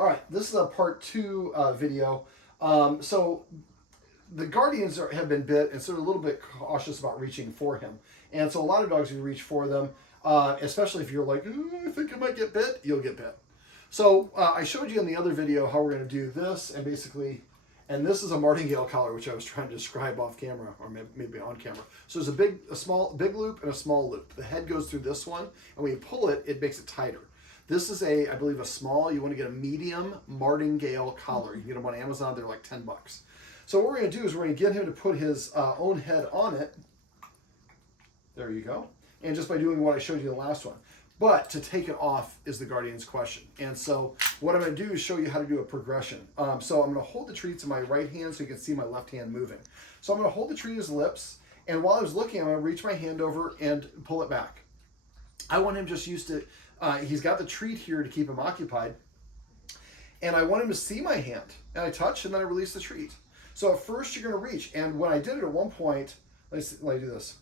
All right, this is a part 2 video. So the guardians have been bit, and so they're a little bit cautious about reaching for him. And so a lot of dogs, if you reach for them, especially if you're like, I think I might get bit, you'll get bit. So I showed you in the other video how we're going to do this, and basically, and this is a martingale collar, which I was trying to describe off camera, or maybe on camera. So there's a big loop and a small loop. The head goes through this one, and when you pull it, it makes it tighter. This is I believe a small, you want to get a medium martingale collar. You can get them on Amazon, they're like 10 bucks. So what we're going to do is we're going to get him to put his own head on it. There you go. And just by doing what I showed you in the last one. But to take it off is the guardian's question. And so what I'm going to do is show you how to do a progression. So I'm going to hold the treats in my right hand so you can see my left hand moving. So I'm going to hold the treat at his lips, and while I was looking, I'm going to reach my hand over and pull it back. I want him just used to, he's got the treat here to keep him occupied, and I want him to see my hand. And I touch, and then I release the treat. So at first you're going to reach, and when I did it at one point, let me do this.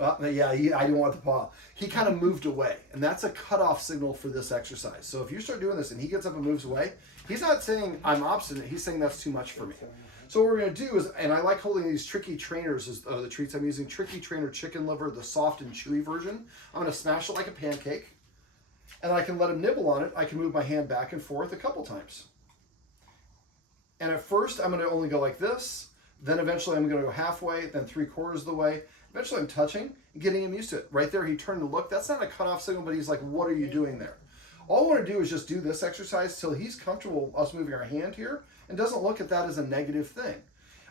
Yeah, I didn't want the paw. He kind of moved away, and that's a cutoff signal for this exercise. So if you start doing this and he gets up and moves away, he's not saying I'm obstinate. He's saying that's too much for me. So what we're going to do is, and I like holding these Tricky Trainers as the treats. I'm using Tricky Trainer chicken liver, the soft and chewy version. I'm going to smash it like a pancake, and I can let him nibble on it. I can move my hand back and forth a couple times. And at first, I'm going to only go like this. Then eventually, I'm going to go halfway, then 3/4 of the way. Eventually, I'm touching and getting him used to it. Right there, he turned to look. That's not a cutoff signal, but he's like, what are you doing there? All I want to do is just do this exercise till he's comfortable us moving our hand here and doesn't look at that as a negative thing.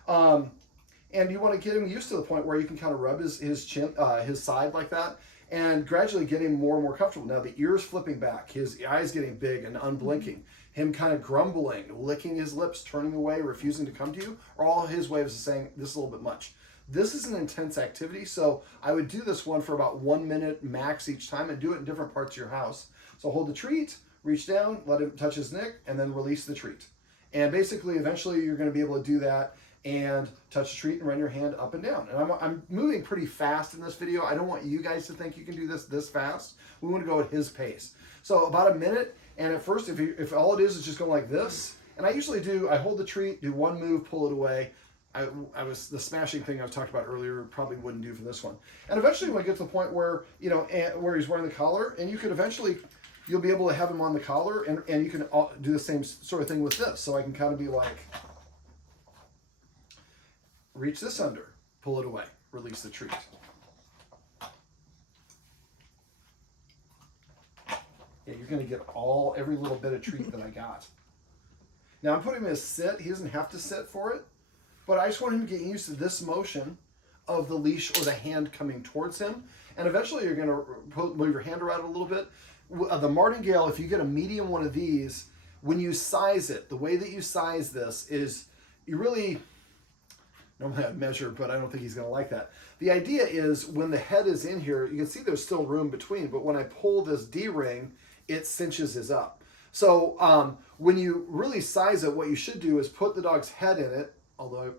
And you want to get him used to the point where you can kind of rub his chin, his side like that, and gradually get him more and more comfortable. Now the ears flipping back, his eyes getting big and unblinking, him kind of grumbling, licking his lips, turning away, refusing to come to you, are all his ways of saying, this is a little bit much. This is an intense activity, so I would do this one for about 1 minute max each time and do it in different parts of your house. So hold the treat, reach down, let him touch his neck, and then release the treat. And basically, eventually, you're going to be able to do that and touch the treat and run your hand up and down. And I'm moving pretty fast in this video. I don't want you guys to think you can do this fast. We want to go at his pace. So about a minute, and at first, if all it is just going like this, and I usually I hold the treat, do one move, pull it away. The smashing thing I was talking about earlier probably wouldn't do for this one. And eventually when I get to the point where, where he's wearing the collar, and you could eventually, you'll be able to have him on the collar, and you can do the same sort of thing with this. So I can kind of be like, reach this under, pull it away, release the treat. Yeah, you're going to get every little bit of treat that I got. Now I'm putting him in a sit. He doesn't have to sit for it. But I just want him to get used to this motion of the leash or the hand coming towards him. And eventually you're going to move your hand around a little bit. The martingale, if you get a medium one of these, when you size it, the way that you size this is you really, normally I'd measure, but I don't think he's going to like that. The idea is when the head is in here, you can see there's still room between, but when I pull this D-ring, it cinches his up. So when you really size it, what you should do is put the dog's head in it, although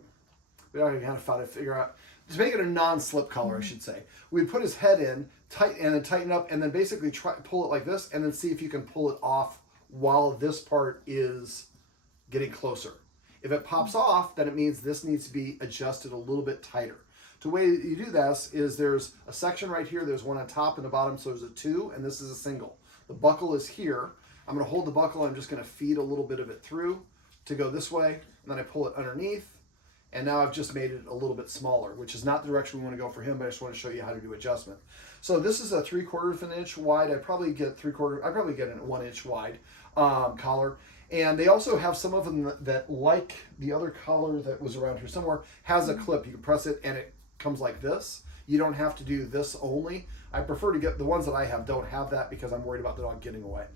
we already kind of found to figure out, just make it a non-slip collar, I should say. We put his head in, and then tighten up, and then basically pull it like this, and then see if you can pull it off while this part is getting closer. If it pops off, then it means this needs to be adjusted a little bit tighter. The way you do this is there's a section right here, there's one on top and the bottom, so there's a 2, and this is a single. The buckle is here. I'm going to hold the buckle, I'm just going to feed a little bit of it through to go this way, and then I pull it underneath, and now I've just made it a little bit smaller, which is not the direction we want to go for him, but I just want to show you how to do adjustment. So this is a 3/4 of an inch wide. I probably get an 1 inch wide collar. And they also have some of them that, like the other collar that was around here somewhere, has a clip. You can press it and it comes like this. You don't have to do this only. I prefer to get, the ones that I have don't have that because I'm worried about the dog getting away.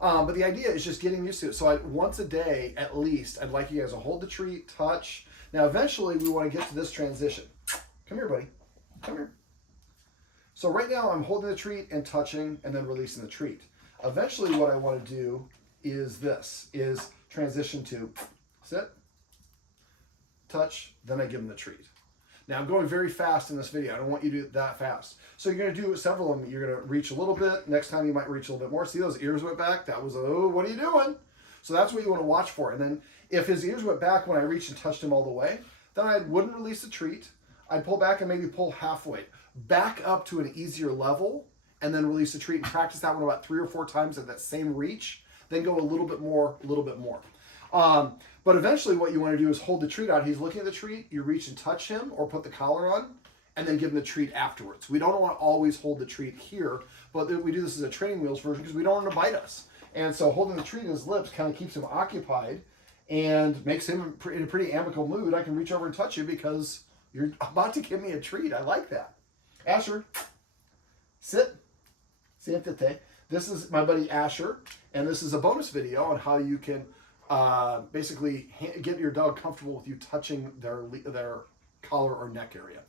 But the idea is just getting used to it. So once a day, at least, I'd like you guys to hold the treat, touch. Now, eventually, we want to get to this transition. Come here, buddy. Come here. So right now, I'm holding the treat and touching and then releasing the treat. Eventually, what I want to do is transition to sit, touch, then I give him the treat. Now I'm going very fast in this video. I don't want you to do it that fast. So you're going to do several of them. You're going to reach a little bit. Next time you might reach a little bit more. See those ears went back? That was, oh, what are you doing? So that's what you want to watch for. And then if his ears went back when I reached and touched him all the way, then I wouldn't release the treat. I'd pull back and maybe pull halfway, back up to an easier level, and then release the treat and practice that one about 3 or 4 times at that same reach. Then go a little bit more, a little bit more. But eventually what you want to do is hold the treat out. He's looking at the treat, you reach and touch him or put the collar on, and then give him the treat afterwards. We don't want to always hold the treat here, but we do this as a training wheels version because we don't want him to bite us. And so holding the treat in his lips kind of keeps him occupied and makes him in a pretty amicable mood. I can reach over and touch you because you're about to give me a treat. I like that. Asher, sit. Siéntate. This is my buddy Asher, and this is a bonus video on how you can basically get your dog comfortable with you touching their collar or neck area.